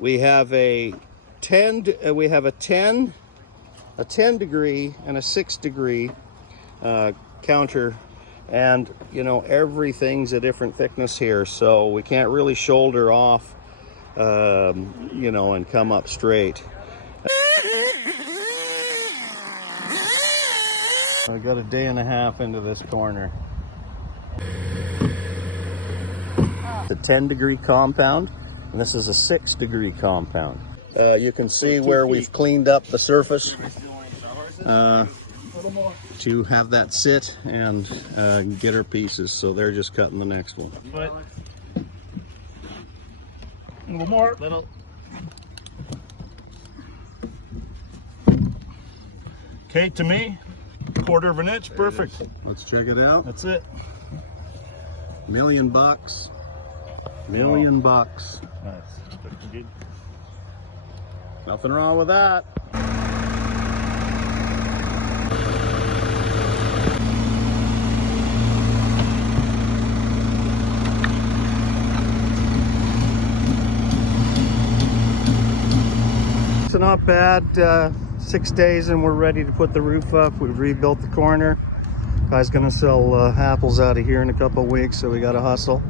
We have a 10 degree and a 6 degree counter, and you know, everything's a different thickness here, so we can't really shoulder off, you know, and come up straight. I got a day and a half into this corner. It's a 10 degree compound, and this is a 6 degree compound. You can see where we've cleaned up the surface to have that sit and get our pieces. So they're just cutting the next one. A little more. Little. Okay, to me, 1/4 of an inch, perfect. Let's check it out. That's it. $1,000,000. $1,000,000. Nice. Good. Nothing wrong with that. So not bad. 6 days and we're ready to put the roof up. We've rebuilt the corner. Guy's gonna sell apples out of here in a couple of weeks, so we gotta hustle.